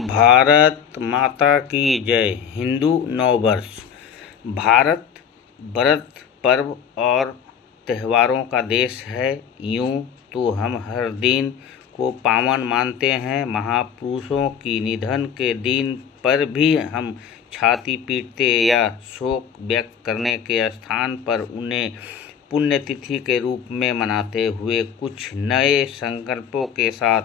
भारत माता की जय। हिंदू नववर्ष। भारत व्रत, पर्व और त्योहारों का देश है। यूँ तो हम हर दिन को पावन मानते हैं। महापुरुषों की निधन के दिन पर भी हम छाती पीटते या शोक व्यक्त करने के स्थान पर उन्हें पुण्यतिथि के रूप में मनाते हुए कुछ नए संकल्पों के साथ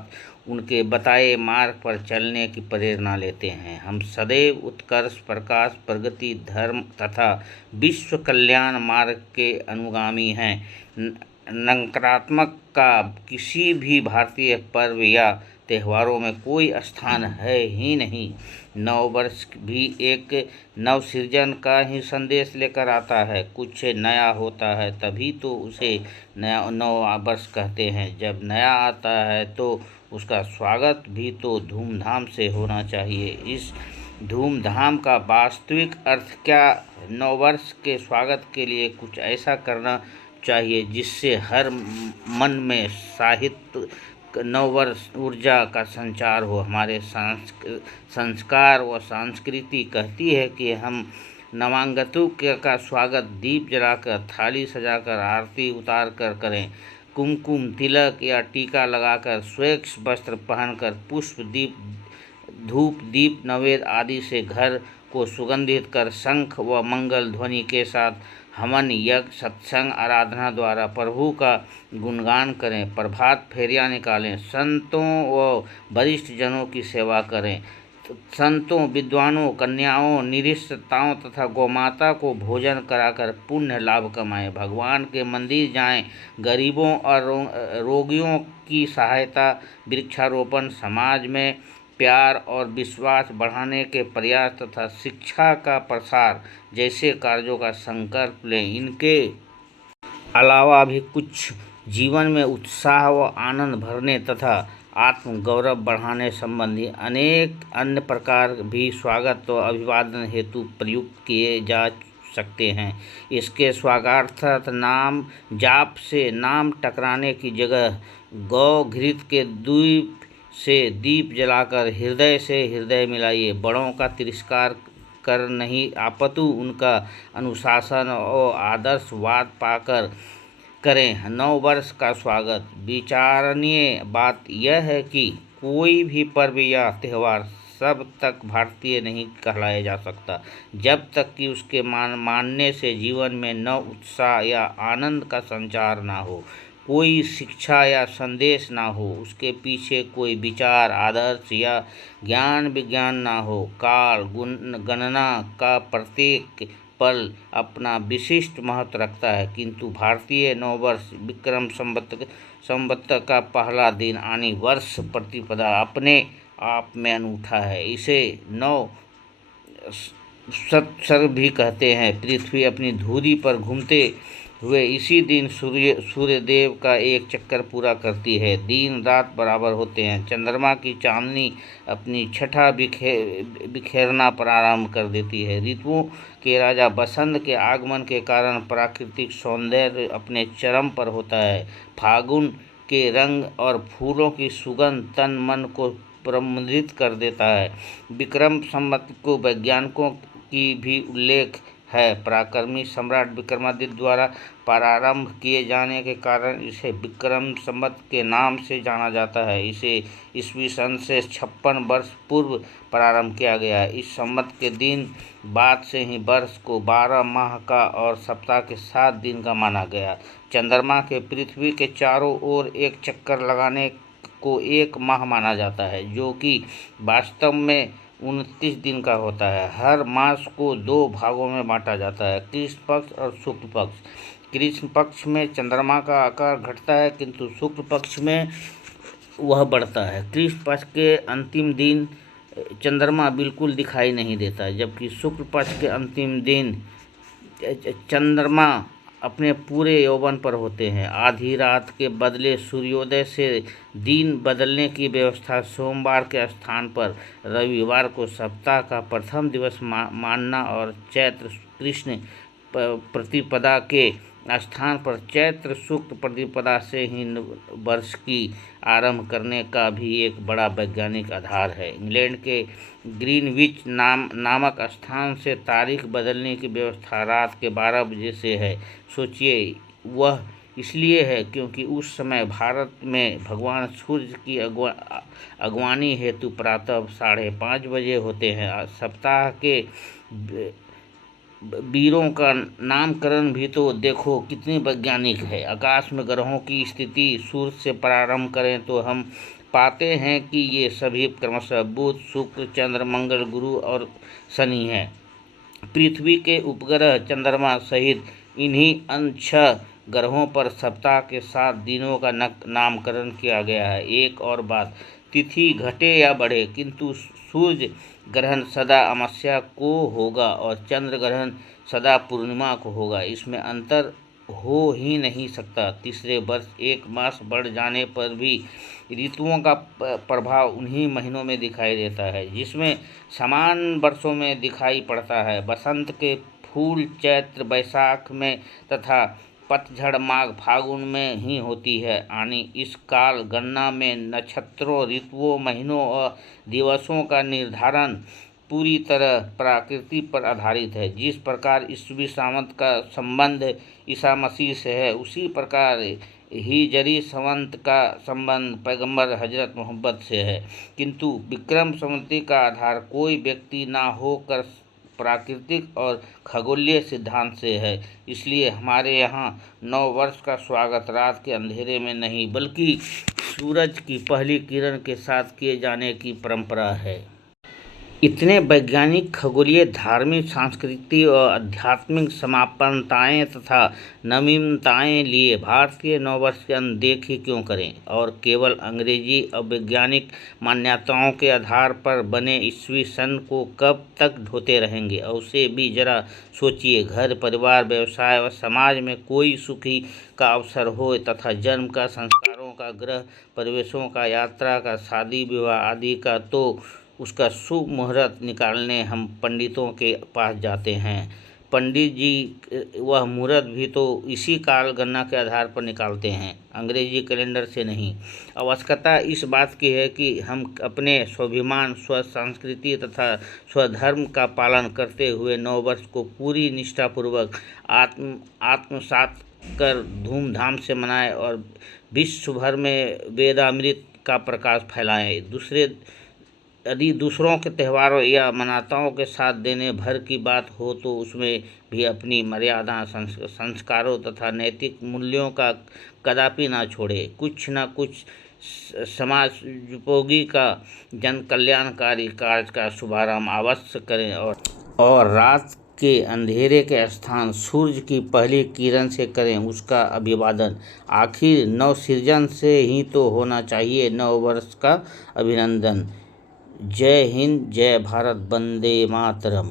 उनके बताए मार्ग पर चलने की प्रेरणा लेते हैं। हम सदैव उत्कर्ष, प्रकाश, प्रगति, धर्म तथा विश्व कल्याण मार्ग के अनुगामी हैं। नकारात्मक का किसी भी भारतीय पर्व या त्योहारों में कोई स्थान है ही नहीं। नववर्ष भी एक नवसृजन का ही संदेश लेकर आता है। कुछ नया होता है तभी तो उसे नया नववर्ष कहते हैं। जब नया आता है तो उसका स्वागत भी तो धूमधाम से होना चाहिए। इस धूमधाम का वास्तविक अर्थ क्या? नववर्ष के स्वागत के लिए कुछ ऐसा करना चाहिए जिससे हर मन में साहित्य नववर्ष ऊर्जा का संचार हो। हमारे संस्कार व संस्कृति कहती है कि हम नवागतों का स्वागत दीप जलाकर, थाली सजाकर, आरती उतार कर करें। कुमकुम, तिलक या टीका लगाकर, स्वच्छ वस्त्र पहनकर, पुष्प, दीप, धूप, दीप, नैवेद्य आदि से घर को सुगंधित कर, शंख व मंगल ध्वनि के साथ हवन, यज्ञ, सत्संग, आराधना द्वारा प्रभु का गुणगान करें। प्रभात फेरियाँ निकालें, संतों व वरिष्ठ जनों की सेवा करें। संतों, विद्वानों, कन्याओं, निरीश्वरताओं तथा गौमाता को भोजन कराकर पुण्य लाभ कमाएं। भगवान के मंदिर जाएं। गरीबों और रोगियों की सहायता, वृक्षारोपण, समाज में प्यार और विश्वास बढ़ाने के प्रयास तथा शिक्षा का प्रसार जैसे कार्यों का संकल्प लें। इनके अलावा भी कुछ जीवन में उत्साह व आनंद भरने तथा आत्मगौरव बढ़ाने संबंधी अनेक अन्य प्रकार भी स्वागत व अभिवादन हेतु प्रयुक्त किए जा सकते हैं। इसके स्वागतार्थ नाम जाप से नाम टकराने की जगह गौ घृत के द्वीप से दीप जलाकर हृदय से हृदय मिलाइए। बड़ों का तिरस्कार कर नहीं अपितु उनका अनुशासन और आदर्शवाद पाकर करें। नववर्ष का स्वागत। विचारणीय बात यह है कि कोई भी पर्व या त्यौहार सब तक भारतीय नहीं कहलाया जा सकता जब तक कि उसके मानने से जीवन में नव उत्साह या आनंद का संचार ना हो, कोई शिक्षा या संदेश ना हो, उसके पीछे कोई विचार, आदर्श या ज्ञान विज्ञान ना हो। काल गणना का प्रत्येक पल अपना विशिष्ट महत्व रखता है, किंतु भारतीय नववर्ष विक्रम संवत का पहला दिन यानी वर्ष प्रतिपदा अपने आप में अनूठा है। इसे नव संवत्सर भी कहते हैं। पृथ्वी अपनी धुरी पर घूमते हुए इसी दिन सूर्यदेव का एक चक्कर पूरा करती है। दिन रात बराबर होते हैं। चंद्रमा की चांदनी अपनी छठा बिखेरना प्रारंभ कर देती है। ऋतुओं के राजा बसंत के आगमन के कारण प्राकृतिक सौंदर्य अपने चरम पर होता है। फागुन के रंग और फूलों की सुगंध तन मन को प्रमुदित कर देता है। विक्रम संवत को वैज्ञानिकों की भी उल्लेख है। पराक्रमी सम्राट विक्रमादित्य द्वारा प्रारंभ किए जाने के कारण इसे विक्रम संवत के नाम से जाना जाता है। इसे ईस्वी सन से 56 वर्ष पूर्व प्रारंभ किया गया। इस संवत के दिन बाद से ही वर्ष को 12 माह का और सप्ताह के 7 दिन का माना गया। चंद्रमा के पृथ्वी के चारों ओर एक चक्कर लगाने को एक माह माना जाता है, जो कि वास्तव में 29 दिन का होता है। हर मास को 2 भागों में बांटा जाता है, कृष्ण पक्ष और शुक्ल पक्ष। कृष्ण पक्ष में चंद्रमा का आकार घटता है, किंतु शुक्ल पक्ष में वह बढ़ता है। कृष्ण पक्ष के अंतिम दिन चंद्रमा बिल्कुल दिखाई नहीं देता, जबकि शुक्ल पक्ष के अंतिम दिन चंद्रमा अपने पूरे यौवन पर होते हैं। आधी रात के बदले सूर्योदय से दिन बदलने की व्यवस्था सोमवार के स्थान पर रविवार को सप्ताह का प्रथम दिवस मानना और चैत्र कृष्ण प्रतिपदा के स्थान पर चैत्र शुक्ल प्रतिपदा से ही वर्ष की आरंभ करने का भी एक बड़ा वैज्ञानिक आधार है। इंग्लैंड के ग्रीनविच नामक स्थान से तारीख बदलने की व्यवस्था रात के 12 बजे से है। सोचिए, वह इसलिए है क्योंकि उस समय भारत में भगवान सूर्य की अगवानी हेतु प्रातः 5:30 बजे होते हैं। सप्ताह के वीरों का नामकरण भी तो देखो कितनी वैज्ञानिक है। आकाश में ग्रहों की स्थिति सूर्य से प्रारंभ करें तो हम पाते हैं कि ये सभी क्रमशः बुध, शुक्र, चंद्र, मंगल, गुरु और शनि हैं। पृथ्वी के उपग्रह चंद्रमा सहित इन्हीं अन्य 6 ग्रहों पर सप्ताह के 7 दिनों का नामकरण किया गया है। एक और बात, तिथि घटे या बढ़े, किंतु सूर्य ग्रहण सदा अमावस्या को होगा और चंद्र ग्रहण सदा पूर्णिमा को होगा। इसमें अंतर हो ही नहीं सकता। तीसरे वर्ष 1 मास बढ़ जाने पर भी ऋतुओं का प्रभाव उन्हीं महीनों में दिखाई देता है जिसमें समान वर्षों में दिखाई पड़ता है। बसंत के फूल चैत्र वैशाख में तथा पतझड़ माघ फागुन में ही होती है। यानी इस काल गणना में नक्षत्रों, ऋतुओं, महीनों और दिवसों का निर्धारण पूरी तरह प्रकृति पर आधारित है। जिस प्रकार ईस्वी सावंत का संबंध ईसा मसीह से है, उसी प्रकार हिजरी संवत का संबंध पैगंबर हजरत मोहम्मद से है। किंतु विक्रम संवत का आधार कोई व्यक्ति ना होकर प्राकृतिक और खगोलीय सिद्धांत से है। इसलिए हमारे यहाँ नव वर्ष का स्वागत रात के अंधेरे में नहीं बल्कि सूरज की पहली किरण के साथ किए जाने की परंपरा है। इतने वैज्ञानिक, खगोलीय, धार्मिक, सांस्कृतिक और आध्यात्मिक समापन्नताएं तथा नवीनताएं लिए भारतीय नववर्ष की अनदेखी क्यों करें और केवल अंग्रेजी अवैज्ञानिक मान्यताओं के आधार पर बने ईस्वी सन को कब तक ढोते रहेंगे? और उसे भी जरा सोचिए, घर परिवार, व्यवसाय और समाज में कोई सुखी का अवसर हो तथा जन्म का, संस्कारों का, गृह प्रवेशों का, यात्रा का, शादी विवाह आदि का, तो उसका शुभ मुहूर्त निकालने हम पंडितों के पास जाते हैं। पंडित जी वह मुहूर्त भी तो इसी काल गणना के आधार पर निकालते हैं, अंग्रेजी कैलेंडर से नहीं। आवश्यकता इस बात की है कि हम अपने स्वाभिमान, स्व संस्कृति तथा स्वधर्म का पालन करते हुए नववर्ष को पूरी निष्ठापूर्वक आत्मसात कर धूमधाम से मनाएं और विश्व भर में वेदामृत का प्रकाश फैलाएं। यदि दूसरों के त्योहारों या मान्यताओं के साथ देने भर की बात हो तो उसमें भी अपनी मर्यादा, संस्कारों तथा नैतिक मूल्यों का कदापि ना छोड़े। कुछ न कुछ समाजोपयोगी का, जन कल्याणकारी कार्य का शुभारंभ अवश्य करें और रात के अंधेरे के स्थान सूर्य की पहली किरण से करें उसका अभिवादन। आखिर नवसृजन से ही तो होना चाहिए नव वर्ष का अभिनंदन। जय हिंद, जय भारत, वंदे मातरम।